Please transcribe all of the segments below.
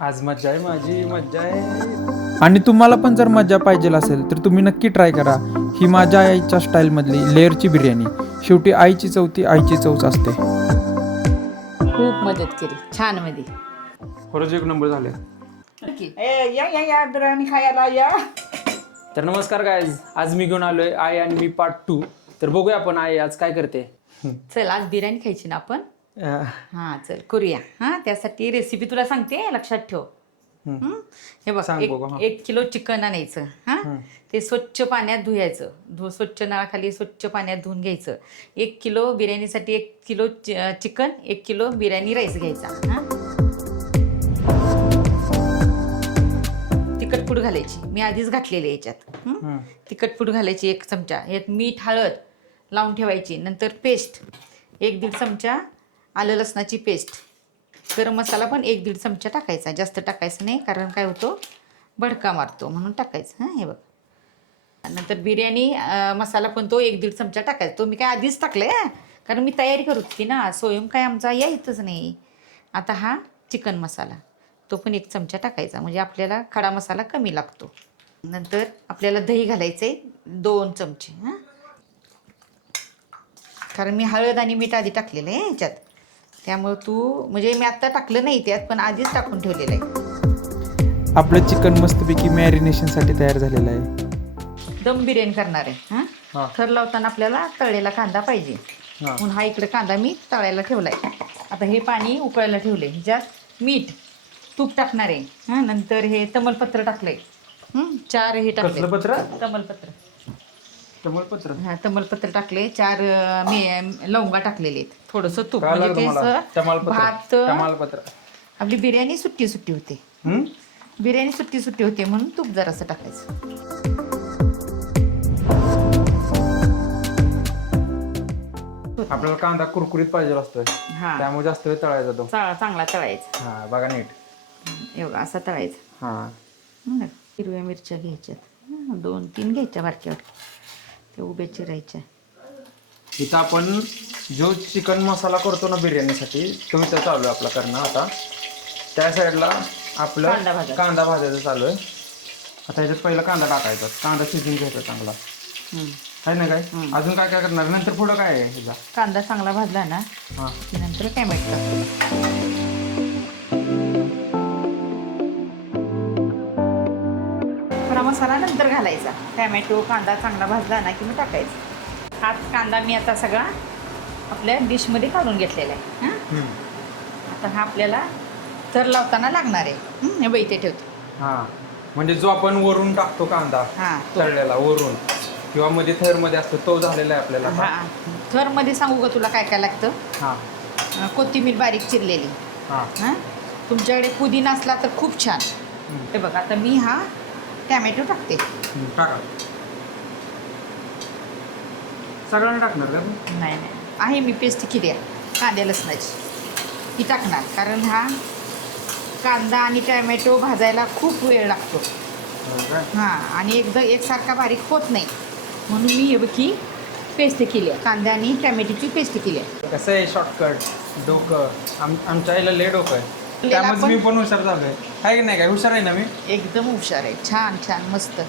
आज मज्जा आहे, माझी मज्जा आहे. आणि तुम्हाला पण जर मजा पाहिजे असेल तर तुम्ही नक्की ट्राय करा ही माझ्या आईच्या स्टाईलमधली लेअरची बिर्याणी. शेवटी आईची चव ती आईची चवच असते. खूप मदत केली छान मध्ये. खरंच एक नंबर झाले. या बिर्याणी खायला या. तर नमस्कार गायज, आज मी घेऊन आलोय आई आणि मी पार्ट 2. तर बघूया आपण आई आज काय करते. चल आज बिर्याणी खायची ना आपण. हा चल करूया. हा त्यासाठी रेसिपी तुला सांगते, लक्षात ठेव. हे बघ, सांग बघू, हा. 1 किलो चिकन आणायचं. हा ते स्वच्छ पाण्यात धुयायचं. स्वच्छ नळाखाली स्वच्छ पाण्यात धुवून घ्यायचं. 1 किलो बिर्याणीसाठी 1 kilo chicken, 1 kilo biryani rice घ्यायचा. हा तिखटपूड घालायची, मी आधीच घातलेली आहे याच्यात. तिखटपूड घालायची 1 चमचा. यात मीठ हळद लावून ठेवायची. नंतर पेस्ट 1-1.5 चमचा आलं लसणाची पेस्ट. गरम मसाला पण 1-1.5 चमचा टाकायचा, जास्त टाकायचं नाही कारण काय होतो भडका मारतो म्हणून टाकायचं. हां हे बघ. नंतर बिर्याणी मसाला पण तो 1-1.5 चमचा टाकायचा. तो मी काय आधीच टाकलं आहे कारण मी तयारी करत होती ना. स्वयं काय आमचा यायचंच नाही. आता हा चिकन मसाला तो पण 1 चमचा टाकायचा, म्हणजे आपल्याला खडा मसाला कमी लागतो. नंतर आपल्याला दही घालायचं आहे 2 चमचे. हां कारण मी हळद आणि मीठ आधी टाकलेलं आहे ह्याच्यात, त्यामुळे तू म्हणजे मी आत्ता टाकलं नाही त्यात, पण आधीच टाकून ठेवलेलं आहे. आपलं चिकन मस्तपैकी मॅरिनेशनसाठी तयार झालेलं आहे. दम बिर्याणी करणार आहे. हां थर लावताना आपल्याला तळलेला कांदा पाहिजे, म्हणून हा इकडे कांदा मी तळायला ठेवला आहे. आता हे पाणी उकळायला ठेवलं आहे. ह्याच्यात मीठ तूप टाकणार आहे. हां नंतर हे तमालपत्र टाकलं आहे. 4 हे टाकले. कसलं पत्र? तमालपत्र. तमालपत्र. हां तमालपत्र टाकले. 4 लवंगा टाकलेले आहेत. थोडंसं तूप काय म्हणजे लागतं मला? ते भात तमालपत्र. आपली बिर्याणी सुट्टी सुट्टी होते. बिर्याणी सुट्टी सुट्टी होते म्हणून तूप जरासं टाकायचं. आपल्याला कांदा कुरकुरीत पाहिजे असतोय, हां त्यामुळे जास्त वेळ तळायचा तो. चांगला तळायचा. हा बघा नीट. एवढा असा तळायचा. हा हिरव्या मिरच्या घ्यायच्यात. 2-3 घ्यायच्या बारक्या त्या उभ्या चिरायच्या. इथं आपण जो चिकन मसाला करतो ना बिर्याणीसाठी, तो इथं चालू आहे आपला करणं. आता त्या साईडला आपलं कांदा भाजायचं चालू आहे. आता ह्याच्यात पहिला कांदा टाकायचा, कांदा शिजून घ्यायचा चांगला. आहे ना काय? अजून काय काय करणार नंतर? पुढं काय आहे ह्याचा? कांदा चांगला भाजला ना हां की नंतर टॅमॅटो टाकतो. खडा मसाला नंतर घालायचा. टॅमॅटो कांदा चांगला भाजला ना की मग टाकायचा. हाच कांदा मी आता सगळा आपल्या डिशमध्ये काढून घेतलेला आहे. हां आता हा आपल्याला थर लावताना लागणार आहे. हे बाई इथे ठेवतो. हां म्हणजे जो आपण वरून टाकतो कांदा हां तळलेला वरून, किंवा मध्ये थरमध्ये असतो, तो झालेला आहे आपल्याला. हां थरमध्ये सांगू का तुला काय काय लागतं? हां कोथिंबीर बारीक चिरलेली. हां हां तुमच्याकडे पुदिना असला तर खूप छान. हे बघ आता मी हा टॅमॅटो टाकते. टाका. सगळ्यांना टाकणार का? नाही आहे मी पेस्ट केली आहे कांद्या लसणाची, ती टाकणार कारण हा कांदा आणि टॅमॅटो भाजायला खूप वेळ लागतो. हां आणि एकसारखा बारीक होत नाही, म्हणून मी हे बघी पेस्ट केली आहे, कांदा आणि टॅमॅटोची पेस्ट केली आहे. कसं आहे शॉर्टकट डोकं. आमच्या आईला लय डोकं आहे, त्यामुळे मी पण हुशार झालो आहे की नाही? काय हुशार आहे ना मी? एकदम हुशार आहे. छान छान मस्त.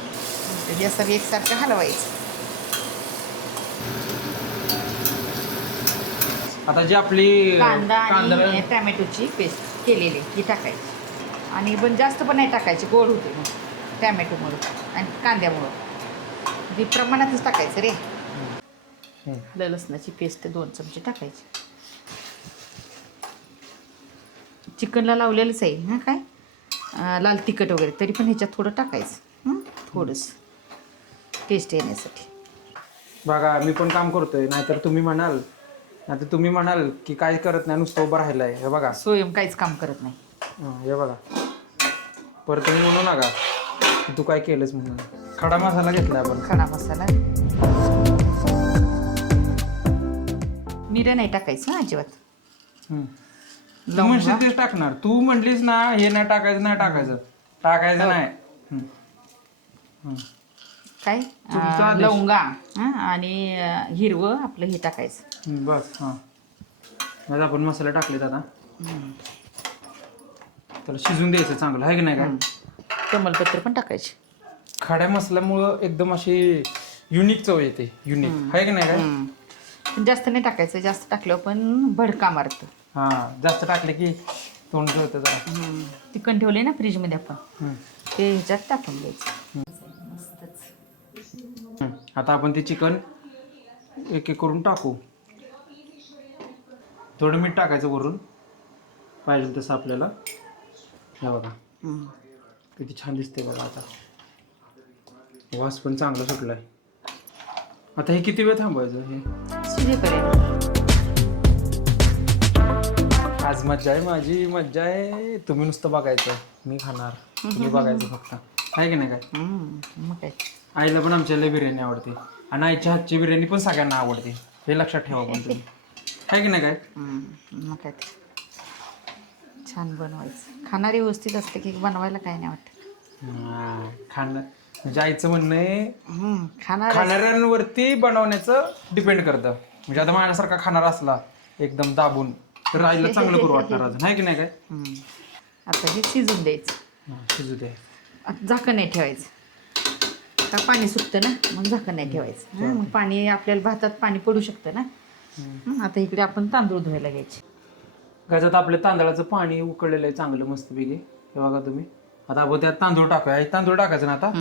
हे असं एकसारखं हलवायचं. आता जी आपली कांदा आणि टॅमॅटोची पेस्ट केलेली ही टाकायची, आणि पण जास्त पण नाही टाकायची, गोड होते मग टॅमॅटोमुळं आणि कांद्यामुळं. म्हणजे प्रमाणातच टाकायचं रे. आलं लसणाची पेस्ट 2 चमचे टाकायची. चिकनला लावलेलंच आहे हां काय लाल तिखट वगैरे, तरी पण ह्याच्यात थोडं टाकायचं थोडंसं टेस्ट येण्यासाठी. बघा मी पण काम करतोय, नाहीतर तुम्ही म्हणाल की काय करत नाही, नुसतं उभं राहिलंय. हे बघा स्वयं काहीच काम करत नाही. हे बघा, परत तुम्ही म्हणू नका की तू काय केलंस म्हणून. खडा मसाला घेतला आपण. खडा मसाला मिरं नाही टाकायचं हां अजिबात. तू म्हणशील तेच टाकणार. तू म्हटलीस ना हे नाही टाकायचं नाही. काय लवंगा आणि हिरवं आपलं हे टाकायचं. बस. हां आपण मसाले टाकलेत आता. त्याला शिजून द्यायचं चांगलं आहे की नाही काय. तमालपत्र पण टाकायचे. खड्या मसाल्यामुळं एकदम अशी युनिक चव येते. युनिक आहे की नाही काय. पण जास्त नाही टाकायचं, जास्त टाकल्यावर पण भडका मारतं. हा जास्त टाकले की तोंड होतं जरा. चिकन ठेवले ना फ्रीजमध्ये आपण, ते ह्याच्यात टाकून द्यायचं. आता आपण ते चिकन एक एक करून टाकू. थोडं मीठ टाकायचं वरून पाहिजे तसं आपल्याला. हे बघा किती छान दिसते बघा. आता वास पण चांगला सुटलाय. आता हे किती वेळ थांबवायचं हे. आज मज्जा आहे, माझी मज्जा आहे. तुम्ही नुसतं बघायचं, मी खाणार, तुम्ही बघायचं फक्त आहे की नाही काय. मग काय, आईला पण आमच्या लय बिर्याणी आवडते आणि आईच्या हातची बिर्याणी पण सगळ्यांना आवडते. हे लक्षात ठेवा पण तुम्ही आहे की नाही काय. मग काय छान बनवायचं. खाणारी व्यवस्थित असते की बनवायला काय नाही वाटत. खाणं म्हणजे आईचं म्हणणं आहे खाणार खाणाऱ्यांवरती बनवण्याचं डिपेंड करतं. म्हणजे आता माझ्यासारखा खाणार असला एकदम दाबून तर आईला चांगलं करू वाटणार अजून आहे की नाही काय. आता हे शिजून द्यायचं. शिजू दे. आता झाकण नाही ठेवायचं, का पाणी सुटतं ना, मग झाकण नाही ठेवायचं. मग पाणी आपल्याला भातात पाणी पडू शकतं ना. आता इकडे आपण तांदूळ धुवायला घ्यायचे. गजात आपल्या तांदळाचं पाणी उकळलेलं आहे चांगलं मस्तपैकी. हे बघा तुम्ही. आता आपण त्यात तांदूळ टाकूया. तांदूळ टाकायचं ना आता.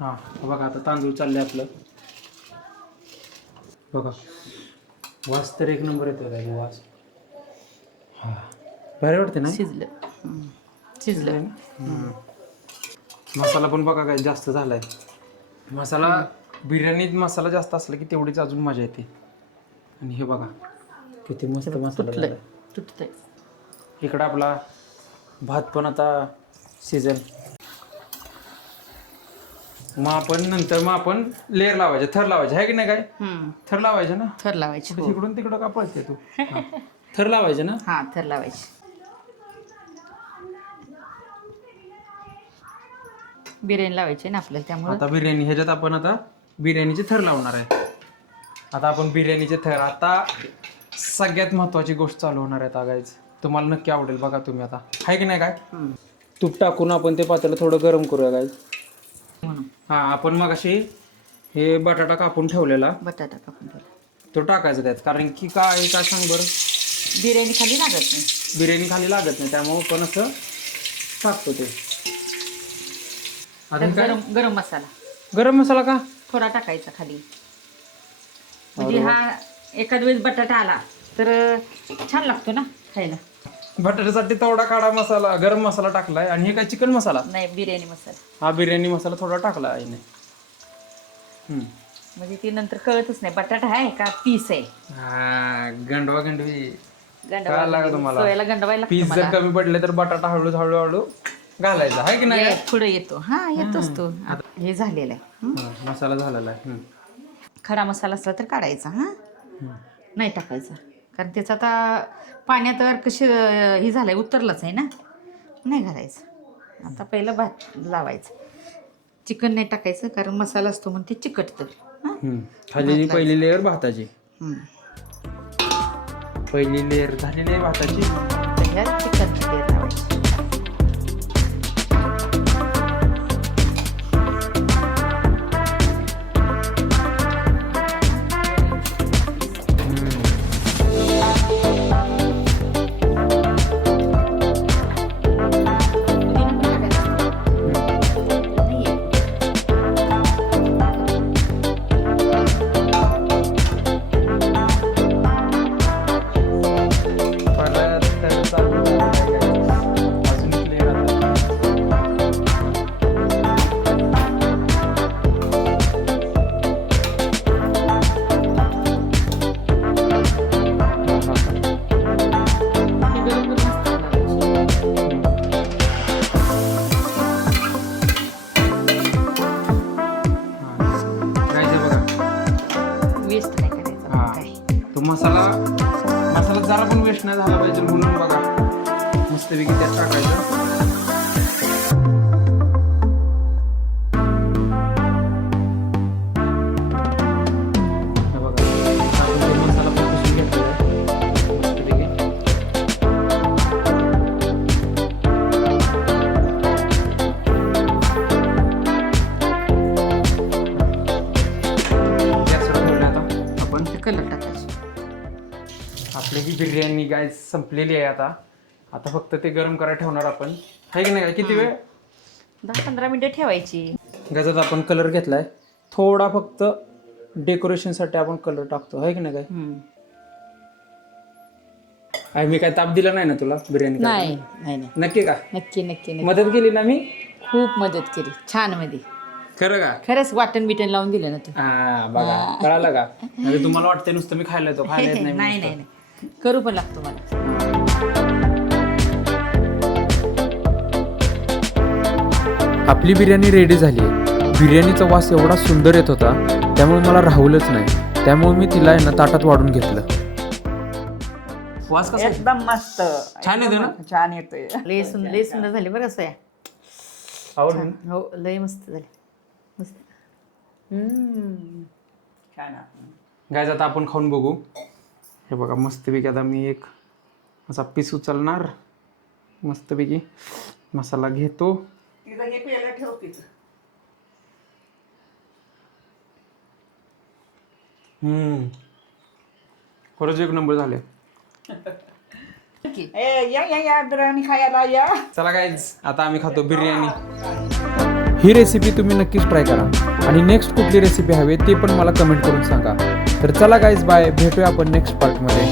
हा बघा आता तांदूळ चाललंय आपलं. बघा वास तर एक नंबर येतो काय वास. हा बरं वाटते ना. शिजलं. मसाला पण बघा काय जास्त झालाय. मसाला बिर्याणीत मसाला जास्त असला की तेवढीच अजून मजा येते. आणि हे बघा किती मस्त मसाला झालाय. तुटतंय. इकडं आपला भात पण आता सीझन. मग आपण लेअर लावायचे, थर लावायचे आहे की नाही काय. थर लावायचे ना. थर लावायचे. इकडून तिकडं का पळते तू. थर लावायचे ना. हा थर लावायचे. बिर्याणी लावायची ना आपल्याला, त्यामुळे आता बिर्याणी ह्याच्यात आपण आता बिर्याणीचे थर लावणार आहे. आता आपण बिर्याणीचे थर. आता सगळ्यात महत्वाची गोष्ट चालू होणार आहे गाईज. तुम्हाला नक्की आवडेल बघा तुम्ही. आता आहे की नाही काय. तूप टाकून आपण ते पातेलं थोडं गरम करूया गाईज. हा आपण मग अशी हे बटाटा कापून ठेवलेला बटाटा कापून ठेवला तो टाकायचा त्यात. कारण की काय सांग बरं. बिर्याणी खाली लागत नाही. बिर्याणी खाली लागत नाही त्यामुळे पण असं टाकतो ते. गरम मसाला. गरम मसाला का थोडा टाकायचा खाली, म्हणजे हा एखाद वेळेस बटाटा आला तर छान लागतो ना खायला. बटाट्यासाठी तेवढा काळा मसाला गरम मसाला टाकलाय. आणि हे काय चिकन मसाला नाही, बिर्याणी मसाला. हा बिर्याणी मसाला थोडा टाकला आईने. म्हणजे ती नंतर कळतच नाही बटाटा आहे का पीस आहे. हा गंडवा गंडवी गंडवायला तुम्हाला गंडवायला पीस जर कमी पडले तर बटाटा हळूहळू घालायचा आहे की नाही. पुढे येतो. हा येतोच तो. हे झालेला आहे. मसाला झालेला आहे. खडा मसाला असला तर काढायचा. नाही टाकायचा, कारण त्याचं आता पाण्यात कशी हे झालंय, उतरलंच आहे ना, नाही घालायचं. आता पहिलं भात लावायचं. चिकन नाही टाकायचं कारण मसाला असतो म्हणून ते चिकटतं. खाली पहिली लेअर भाताची. पहिली लेअर झालेली आहे भाताची. त्याच्यात चिकनची लेअर लावायची. मसाला जरा पण वेस्ट नाही झाला पाहिजे म्हणून बघा मस्तपैकी त्यात टाकायचं. बिर्याणी गाय संपलेली आहे आता फक्त ते गरम करायला ठेवणार आपण. आहे की नाही? किती वेळ? 10-15 मिनिटं ठेवायची. गायचा आपण कलर घेतलाय थोडा, फक्त डेकोरेशनसाठी आपण कलर टाकतो. आहे की नाही काय? आहे मी काय ताप दिला नाही ना तुला बिर्याणी नाही करायला? नाही नाही नक्की का? नक्की नक्की नक्की. मदत केली ना मी? खूप मदत केली छान मध्ये. खरं का? खरंच वाटण बिटन लावून दिलं ना तू. हा बघा, कळालं का? म्हणजे तुम्हाला वाटतंय नुसतं मी खायला येतो, खायला येत नाही नाही. नाही नाही करू पण लागतो मला. आपली बिर्याणी रेडी झाली आहे. बिर्याणीचा वास एवढा सुंदर येत होता त्यामुळे मला राहुलच नाही. त्यामुळे मी तिला आहे ना ताटात वाढून घेतलं. वास कसा? एकदम मस्त. छान येतो ना? छान येतोय. लय सुंदर झाली बरं सोया. आवडलं? हो लय मस्त झाली. मस्त. छान. गायज आता आपण खाऊन बघू. हे बघा मस्तपैकी आता मी एक असा पीस उचलणार, मस्तपैकी मसाला घेतो. तिथं हे पेलं ठेव तिथं. खरंच एक नंबर झाले. या बिर्याणी खायला या. चला गायज आता आम्ही खातो बिर्याणी. ही रेसिपी तुम्ही नक्कीच ट्राय करा आणि नेक्स्ट कुठली रेसिपी हवी ते पण मला कमेंट करून सांगा. तर चला गाईज बाय, भेटूया आपण नेक्स्ट पार्टमध्ये.